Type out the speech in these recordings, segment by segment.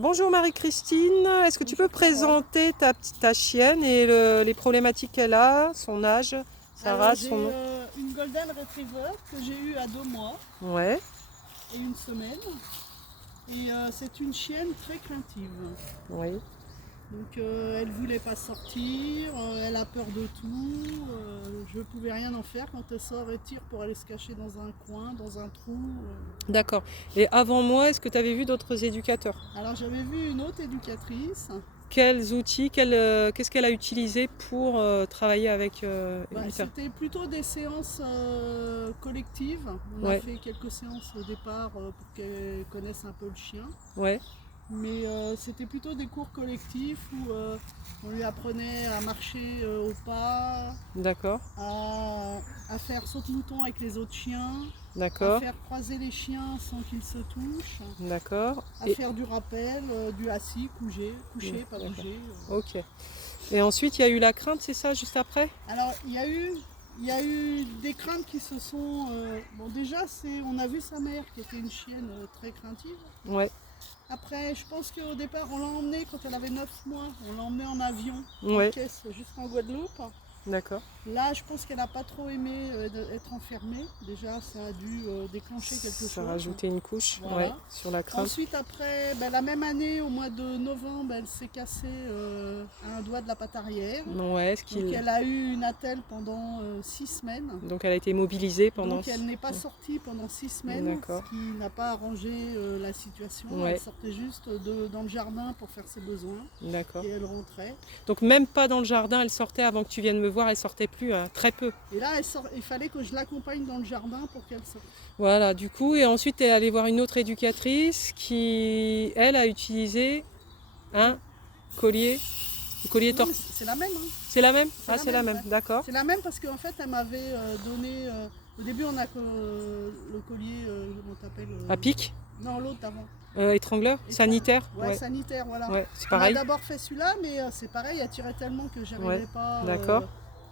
Bonjour Marie-Christine, est-ce que tu peux Bonjour Carole. présenter ta chienne et les problématiques qu'elle a, son âge, sa Alors race, son j'ai nom? une Golden Retriever que j'ai eue à 2 mois Ouais, et une semaine. Et c'est une chienne très craintive. oui, Donc elle voulait pas sortir, elle a peur de tout. Je ne pouvais rien en faire quand elle sort et tire pour aller se cacher dans un coin, dans un trou. d'accord. Et avant moi, est-ce que tu avais vu d'autres éducateurs? Alors j'avais vu une autre éducatrice. Quels outils, qu'est-ce qu'elle a utilisé pour travailler avec Utah? C'était plutôt des séances collectives. On a Ouais, fait quelques séances au départ pour qu'elle connaisse un peu le chien. ouais, Mais c'était plutôt des cours collectifs où on lui apprenait à marcher au pas, d'accord, à faire saute-mouton avec les autres chiens, à d'accord, faire croiser les chiens sans qu'ils se touchent, d'accord. à Et faire du rappel, du assis, couché, pas d'accord, bouger. ok. Et ensuite, il y a eu la crainte, c'est ça, juste après? Alors il y a eu des craintes qui se sont... bon déjà on a vu sa mère qui était une chienne très craintive. Ouais, Après, je pense qu'au départ, on l'a emmenée quand elle avait 9 mois. On l'a emmenée en avion, en ouais, caisse, jusqu'en Guadeloupe. d'accord. Là, je pense qu'elle n'a pas trop aimé être enfermée. Déjà, ça a dû déclencher quelque Ça a chose. rajouté une couche, ouais, Voilà. sur la crainte. Ensuite, après, la même année, au mois de novembre, elle s'est cassée un doigt de la patte arrière. Ouais, Donc, elle a eu une attelle pendant 6 semaines. donc elle a été mobilisée pendant... Donc elle n'est pas sortie pendant 6 semaines, D'accord, ce qui n'a pas arrangé la situation. Elle ouais, sortait juste dans le jardin pour faire ses besoins d'accord. et elle rentrait. Donc même pas dans le jardin, elle sortait avant que tu viennes me voir, elle sortait plus, hein, très peu. Et là, il fallait que je l'accompagne dans le jardin pour qu'elle sorte. Voilà, du coup, et ensuite elle est allée voir une autre éducatrice qui, elle, a utilisé un collier, le collier Non, torse. mais c'est la même. Hein. C'est la même? C'est Ah, la c'est la même, même, ouais. d'accord. C'est la même parce qu'en fait, elle m'avait donné. Au début, on a le collier, comment t'appelles À pic, Non, l'autre avant. étrangleur, sanitaire, Ouais, ouais, sanitaire, voilà. ouais, c'est On a pareil. d'abord fait celui-là, mais c'est pareil, elle tirait tellement que Ouais, j'arrivais pas. d'accord,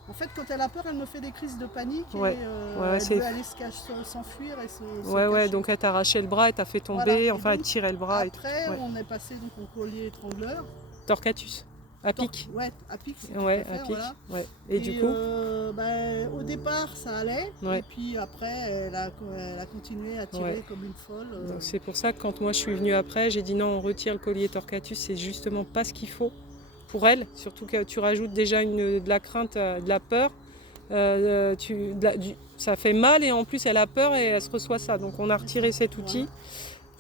En fait, quand elle a peur, elle me fait des crises de panique et ouais, ouais, ouais, elle veut aller s'enfuir et se ouais, ouais, cacher. donc elle t'a arraché le bras, elle t'a fait Voilà. tomber, Et enfin elle donc, tirait le bras et tout. après, Ouais. on est passé donc au collier étrangleur. Torcatus, à pic. Ouais, à pic, si tu Ouais, à préfères, pic, voilà. ouais. Et du coup, Au départ, ça allait. Et ouais, puis après, elle a continué à tirer ouais. comme une folle. Donc c'est pour ça que quand moi je suis venue après, j'ai dit non, on retire le collier Torcatus, c'est justement pas ce qu'il faut pour elle, surtout que tu rajoutes déjà de la crainte, de la peur. Ça fait mal et en plus elle a peur et elle se reçoit ça. Donc on a retiré cet Voilà. outil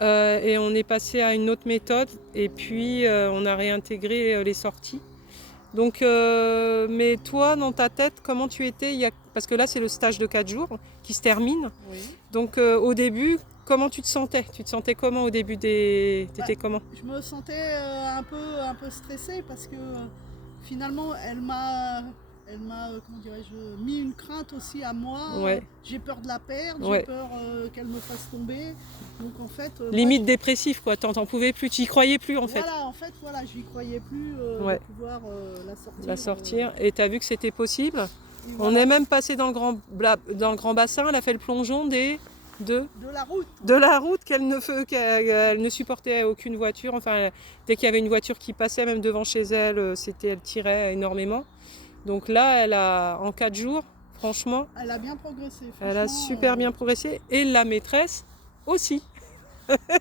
et on est passé à une autre méthode et puis on a réintégré les sorties. Donc, mais toi, dans ta tête, comment tu étais parce que là, c'est le stage de 4 jours qui se termine. Oui. Donc, au début, comment tu te sentais? Tu te sentais comment au début Bah, T'étais comment? je me sentais un peu stressée parce que finalement, elle m'a, comment dirais-je, mis une crainte aussi à moi. Ouais, J'ai peur de la perdre, j'ai ouais. peur qu'elle me fasse tomber. Donc en fait, moi, Limite dépressif, quoi. T'en pouvais plus, tu y croyais plus, en fait. voilà, je n'y croyais plus Ouais, de pouvoir la sortir. la sortir. Et t'as vu que c'était possible. Et On voilà, est même passé dans le grand bassin. Elle a fait le plongeon de, de la route. de la route qu'elle ne supportait aucune voiture. Enfin, dès qu'il y avait une voiture qui passait, même devant chez elle, elle tirait énormément. Donc là, en 4 jours, franchement, Elle a bien progressé, elle a franchement. super bien progressé. Et la maîtresse aussi.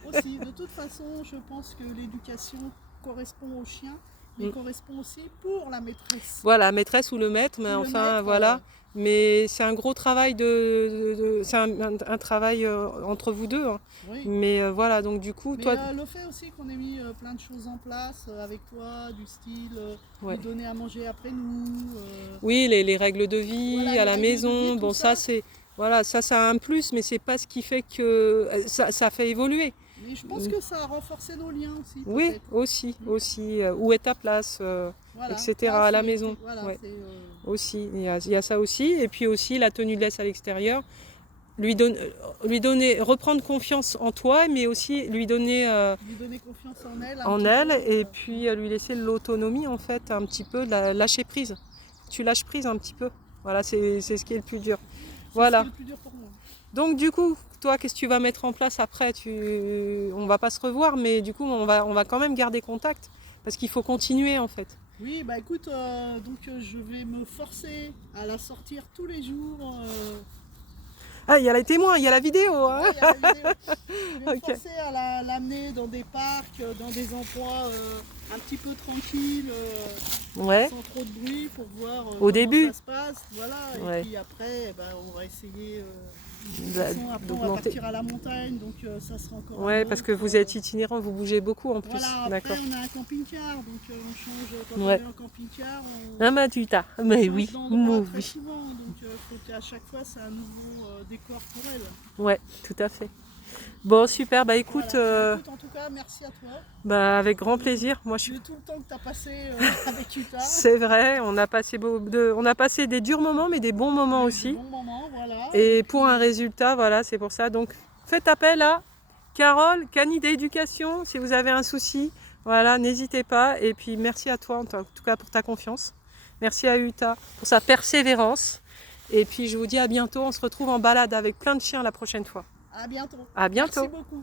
Aussi, de toute façon, je pense que l'éducation correspond au chien, mais Mm. correspond aussi pour la maîtresse. Voilà, maîtresse ou le maître, mais Ou le enfin maître. voilà. Mais c'est un gros travail c'est un travail entre vous deux, hein. Oui. Mais voilà, donc du coup, Mais toi, le fait aussi qu'on ait mis plein de choses en place avec toi, du style ouais. lui donner à manger après nous. Oui, les règles de vie Voilà, à les la règles de maison, vie, tout bon ça ça. c'est voilà, ça a un plus, mais c'est pas ce qui fait que ça fait évoluer. Mais je pense que ça a renforcé nos liens aussi, Oui, peut-être. aussi, où est ta place, Voilà, etc. ça à la c'est. maison. Voilà, Ouais, c'est. aussi, il y a ça aussi, et puis aussi la tenue de laisse à l'extérieur, lui donner, reprendre confiance en toi, mais aussi lui donner Lui donner confiance en elle un en petit elle, peu. et puis lui laisser l'autonomie en fait, un petit peu, lâcher prise. Tu lâches prise un petit peu. Voilà, c'est ce qui est le plus dur. C'est ce qui est Voilà. le plus dur pour moi. Donc du coup, toi, qu'est-ce que tu vas mettre en place après? On va pas se revoir, mais du coup, on va quand même garder contact parce qu'il faut continuer en fait. Oui, bah écoute, je vais me forcer à la sortir tous les jours. Ah, il y a les témoins, il y a la vidéo, hein. Ouais, il y a la vidéo. Je vais me Ok. forcer à l'amener dans des parcs, dans des endroits un petit peu tranquilles, Ouais. sans trop de bruit, pour voir Au comment début. ça se passe. Voilà. Ouais. Et puis après, bah, on va essayer. De toute Bah, façon, après, on va d'augmenter. partir à la montagne, donc ça sera encore Ouais, un parce que autre. vous êtes itinérant, vous bougez beaucoup en plus. Voilà, après D'accord. on a un camping-car, donc on change, quand Ouais. on est en camping-car, Ah bah tu t'as. on Mais change oui. d'endroit très Oui. souvent, donc faut qu'à chaque fois c'est un nouveau décor pour elle. Ouais, tout à fait. Bon, super. Bah écoute, Voilà. Écoute, en tout cas, merci à toi. bah, avec grand plaisir. Moi, je suis. De tout le temps que tu as passé avec Utah. C'est vrai, on a passé on a passé des durs moments, mais des bons moments aussi. Bon moment, voilà. Et pour un résultat, voilà, c'est pour ça. Donc, faites appel à Carole, Cani d'éducation, si vous avez un souci. Voilà, n'hésitez pas. Et puis, merci à toi, en tout cas, pour ta confiance. Merci à Utah pour sa persévérance. Et puis, je vous dis à bientôt. On se retrouve en balade avec plein de chiens la prochaine fois. À bientôt. À bientôt. Merci beaucoup.